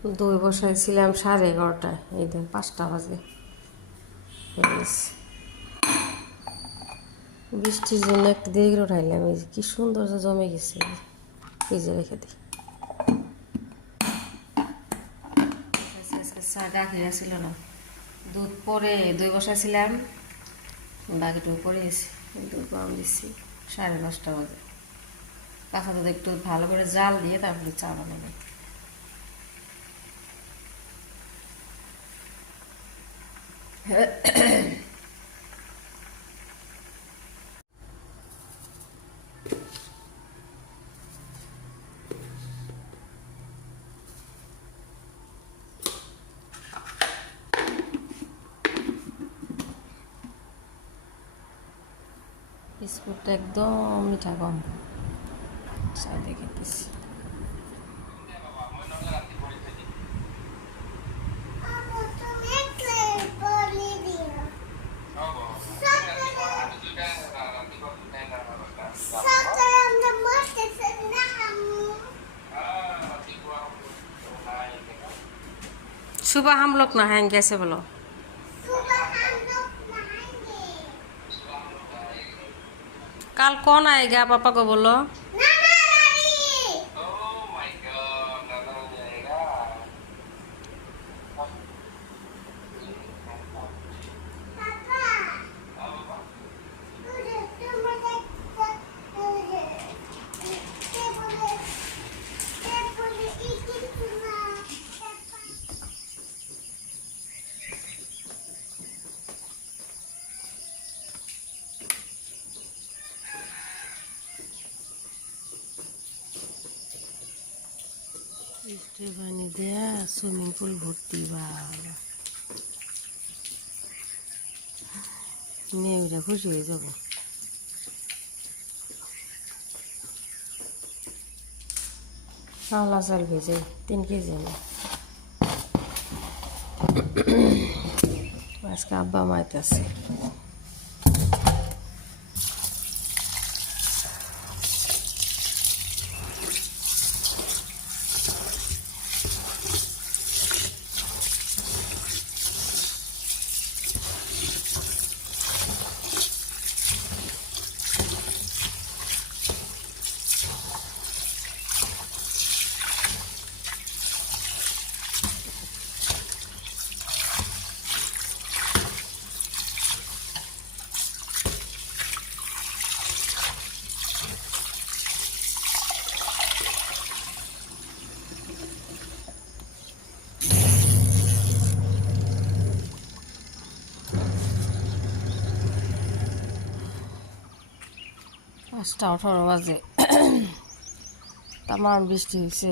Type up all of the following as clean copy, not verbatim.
দই বসাইছিলাম 11:30টায়, এই দেন 5টা বাজে হয়ে গেছে। বৃষ্টির জন্য একটু দেরি করে উঠাইলাম। এই যে কি সুন্দর যে জমে গেছে, ফ্রিজে রেখে দিই। আজকে চা গাখীর ছিল না, দুধ পরে দই বসাইছিলাম, বাকিটুকু পরে গেছি। দুধ গরম দিচ্ছি 10:30 বাজে। কাঁচা দুধ একটু ভালো করে জাল দিয়ে তারপরে চা বানাবো। বিস্কুটটা একদম মিঠা কম, চা দেখে দিচ্ছি। सुबह हम लोग नहाएंगे, कैसे बोलो? कल कौन आएगा पापा को बोलो। বৃষ্টির পানি দেয়া সুইমিং পুল ভর্তি, বাবা মেয়েরা খুশি হয়ে যাব। আওলা চাল ভেজে 3 কেজি আমি আজকে আব্বা মাইতেছে। পাঁচটা 18 বাজে, তামাম বৃষ্টি হয়েছে।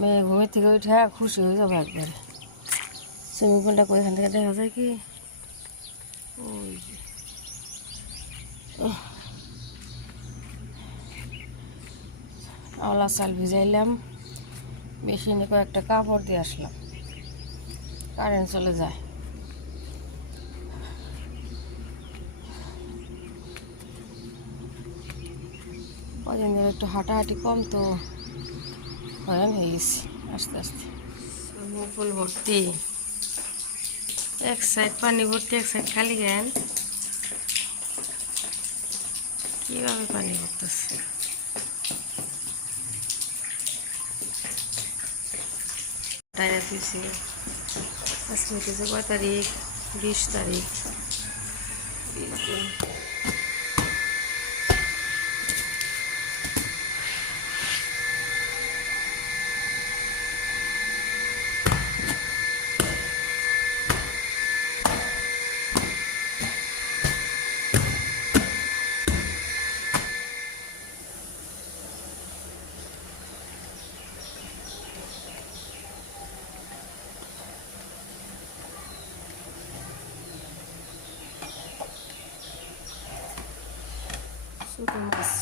মেয়ে ঘুমের থেকে উঠে খুশি হয়ে যাবো একবারে। সুইমিং পুলটা করে এখান থেকে দেখা যায় কি, ওই আওলা চাল ভিজাইলাম, মেশিনে কয়েকটা কাপড় দিয়ে আসলাম, কারেন্ট চলে যায়। কদিন ধরে একটু হাঁটাহাঁটি কম তো হয়ে গেছি আস্তে আস্তে। সুইমিং পুল ভর্তি, এক সাইড পানি ভর্তি, এক সাইড খালি। জ্ঞান কীভাবে পানি ভরতেছে। টায়ার দিয়েছি। আজকে হইতেছে কয় তারিখ? 20 তারিখ। 20 দিন।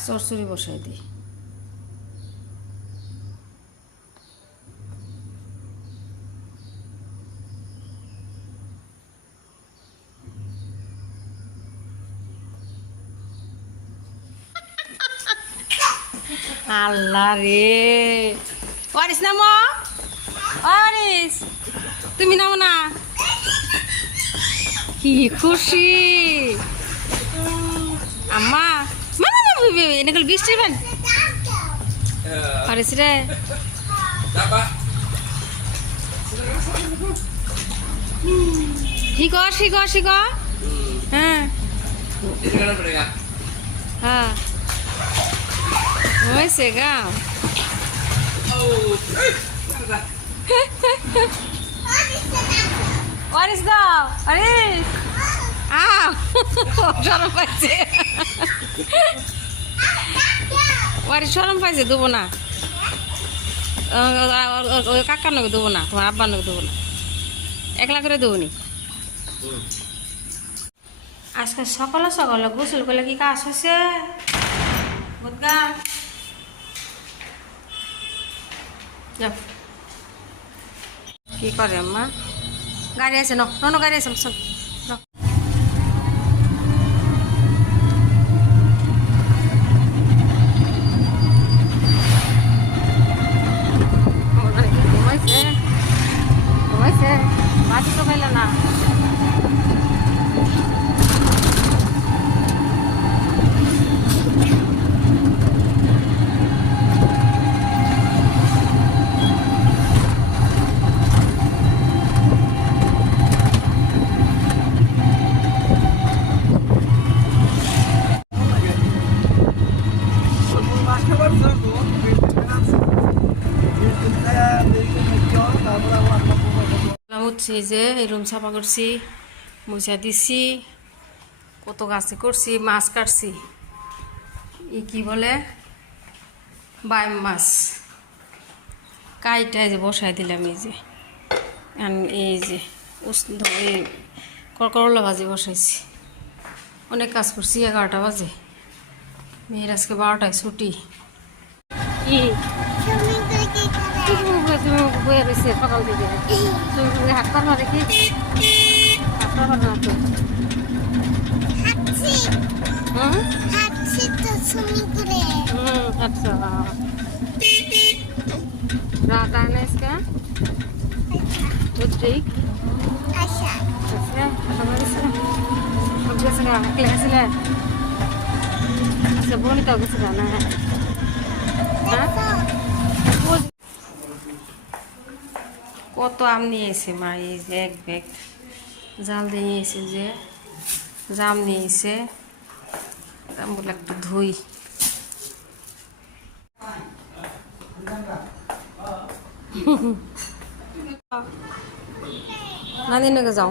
চরচড়ি বসাই দিই। আল্লাহ রে, পারিস না মা? আরিস তুমি নাও না, কি খুশি আম্মা। এনেগুলো বৃষ্টি পান আরিস রে। শিখো শিখো শিখো। হ্যাঁ হ্যাঁ হয়েছে গা। Aris daw! Aris! শরম পাইছে। Aris শরম পাইছে, দেবো না। কাকার নাকি দেবো না, তোমার আব্বার নাকি দেবো না, একলা করে দেবো নি। আজকে সকালে সকালে গোসল করলে কি কাজ হয়েছে? কি করে আম্মা? গাড়ি আছে ন গাড়ি আছে শোন। ঘুমাইছে ঘুমাইছে, বাতি তো পাইল না। হচ্ছে যে এই রুম সাফা করছি, মুছা দিছি, কত গাছে করছি, মাছ কাটছি, কি বলে বাইম মাছ কাইটাই যে বসাই দিলাম। এই যে এই করলা ভাজি বসাইছি। অনেক কাজ করছি, 11টা বাজে। মেয়ের আজকে 12টায় ছুটি। কি তুমি বয়ে রয়েছে সকাল থেকে, তুমি হাত পার মারে কি হাত পার মারে না তো? আচ্ছা রাত আনে इसका ठीक अच्छा अच्छा हमारे से अब जैसे ना क्लास ले सब बोली तो कुछ जाना है কত আম নিয়ে এসে মা, এই যে এক ব্যাগ জাল দিয়ে নিয়ে এসে, যে জাম নিয়ে এসে আমগুলো একটু ধুই। নানি নাকি যাও,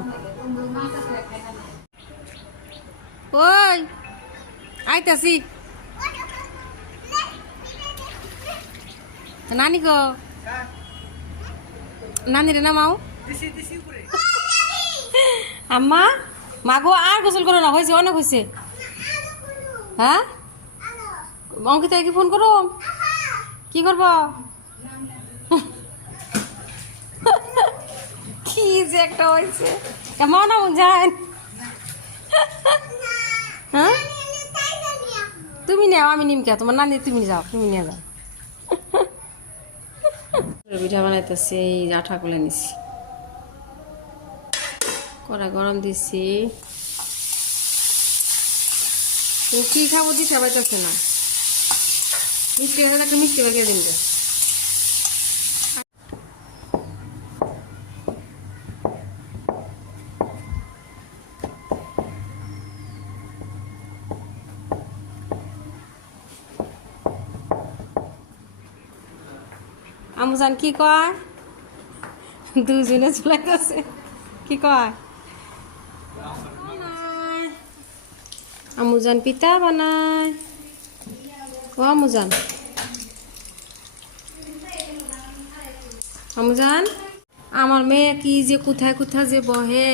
ওই আইতাছি নানি গো, নানিরে নামাও। আম্মা মাগো আর গোসল করো না, হয়েছে অনেক হয়েছে। হ্যাঁ অঙ্কিতা কি ফোন করো, কি করব? কি যে একটা হয়েছে, কেমন নাম যায়। হ্যাঁ তুমি নেও, আমি নিম কে, তোমার নানি তুমি যাও, তুমি নিয়ে যাও। পিঠা বানাইতেছি, এই আঠা গুলে নিছি, কড়া গরম দিছি। কি খাবো দিতে পাইতেছে না, মিষ্টি হয়ে একটা মিষ্টি বাগিয়ে দিন। আমুজান কি কয়, দুজনে চলাইতেছে, কি কয় আমুজান পিঠা বানায়। ও আমুজান, আমুজান আমার মেয়ে কি যে কোথায় কোথায় যে বহে,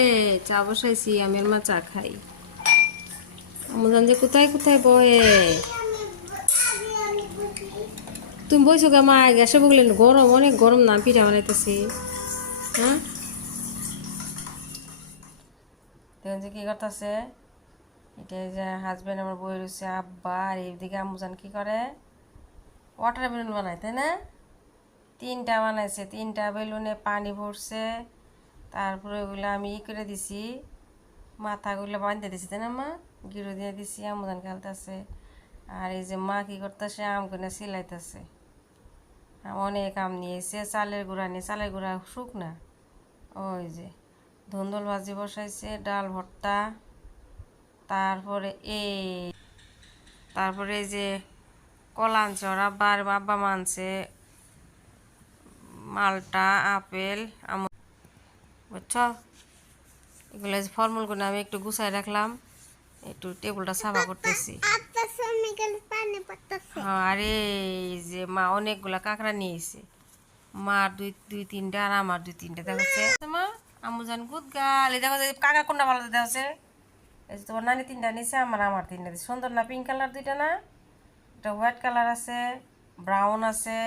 চা বসাইছি আমি আর মা চা খাই। আমুজান যে কোথায় কোথায় বহে, তুমি বইছো কে মা, গ্যাসে বগলেন গরম, অনেক গরম না, পিঠা বানাইতেছি। হ্যাঁ দেখুন যে কি করতেছে, এটা যে হাজবেন্ড আমার বই রয়েছে, আব্বা, আর এইদিকে আমুজান কি করে, ওয়াটার মেলন বানায়, তাই না? 3টা বানাইছে, 3টা বেলুনে পানি ভরছে, তারপরে ওগুলো আমি করে দিছি, মাথাগুলো বাঁধতে দিছি, তাই না মা? গিরো দিয়ে দিছি, আমদান খেলতেছে। আর এই যে মা কি করতেছে, আমগুলো সিলাইতেছে। অনেক আম নিয়েছে, চালের গুঁড়া নিয়ে, চালের গুঁড়া শুকনা। ওই যে ধুন্দুল ভাজি বসাইছে, ডাল ভর্তা, তারপরে এই যে কলা আনছে, ওর আব্বা মানছে মালটা, আপেল, বুঝছ? এগুলো ফলমূলগুলো আমি একটু গুছাই রাখলাম, একটু টেবিলটা সাফা করতেছি। আর এই যে মা অনেকগুলা কাঁকড়া নিয়েছে, মার দুই তিনটা আর আমার 2-3টা দেখাচ্ছে। মা আমুজান গুদ গাল দেখো, কাঁকড়া কোনটা ভালো দেখাচ্ছে? এই যে তোমার নানি 3টা নিছে, আমার 3টা দিচ্ছে। সুন্দর না? পিঙ্ক কালার 2টা না, এটা হোয়াইট কালার আছে, ব্রাউন আছে।